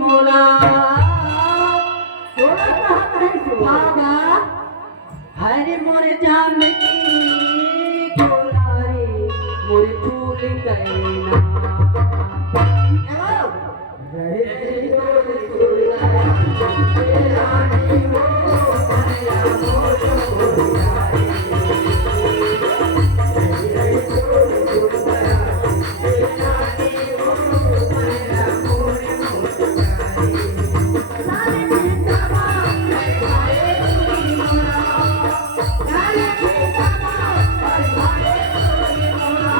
मोला बोला कहत है सो बाबा हरे मोर जान की गोला रे मोर फूल गैना रहे तो सुरया रानी वो कन्या मोर मोरारी रहे तो सुरया रानी वो कन्या मोर मोरारी सारे पिता भाई तुरी मोरा सारे पिता भाई तुरी मोरा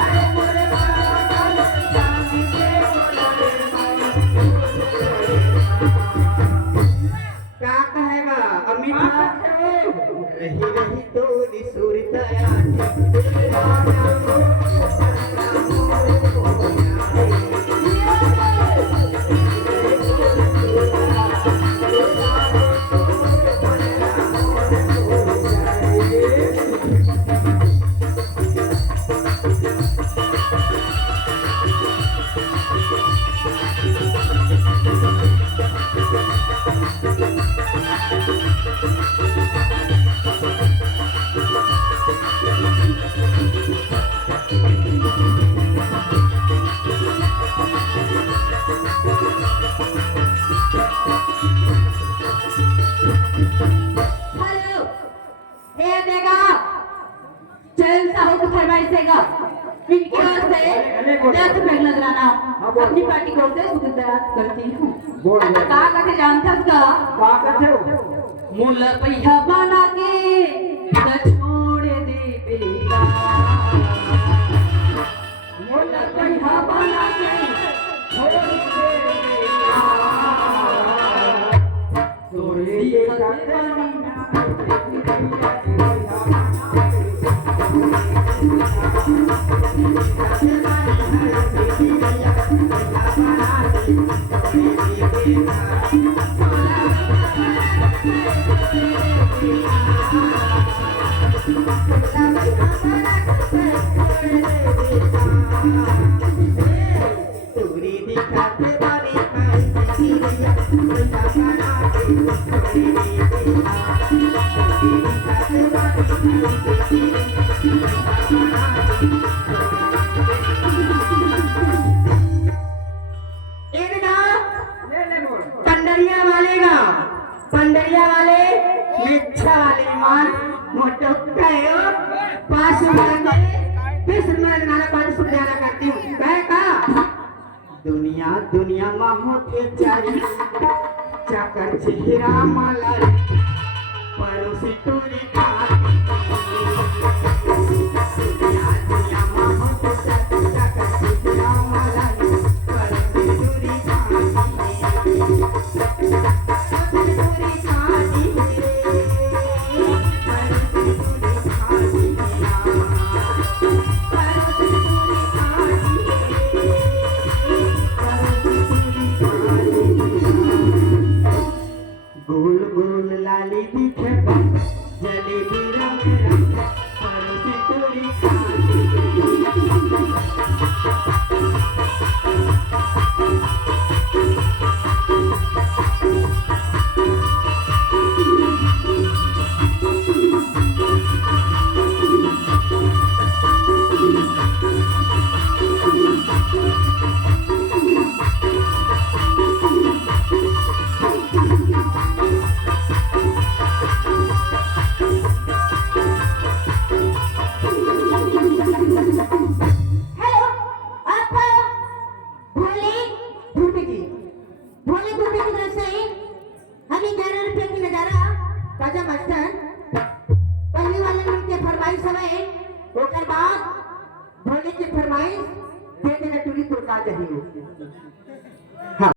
अरे मोरे बाबा जानी के क्या कहेगा अम्मी रही रही तोरी सुरतया हेलो ये देगा चल साहू को फरमाइशेगा इनकी ओर से 10 रुपए नजराना अपनी पार्टी को से शुक्रदात करती हूँ बोल। कहा कहते जानता का क्या कहते हो मूल पहिया बना के न छोड़ दे बेटा मूल पहिया बना के छोड़ दे तोरे तोरी दिखाते बारी पंडरिया वाले का पंडरिया वाले मिच्छा वाले मान मोटो कहो 5 रुपए 20 रुपए नाला 5 रुपया करती हूँ कहे का दुनिया दुनिया माहो के चारी चाकर चेहरा माला पड़ोसी टोरी का दुनिया दुनिया माहो के चारी चाकर चेहरा माला पड़ोसी टोरी का गोल गोल लाली दिखे जलेबी रंग रंग परोसी तोरी फरमाइश दे देना टूरी तो का चाहिए। हाँ।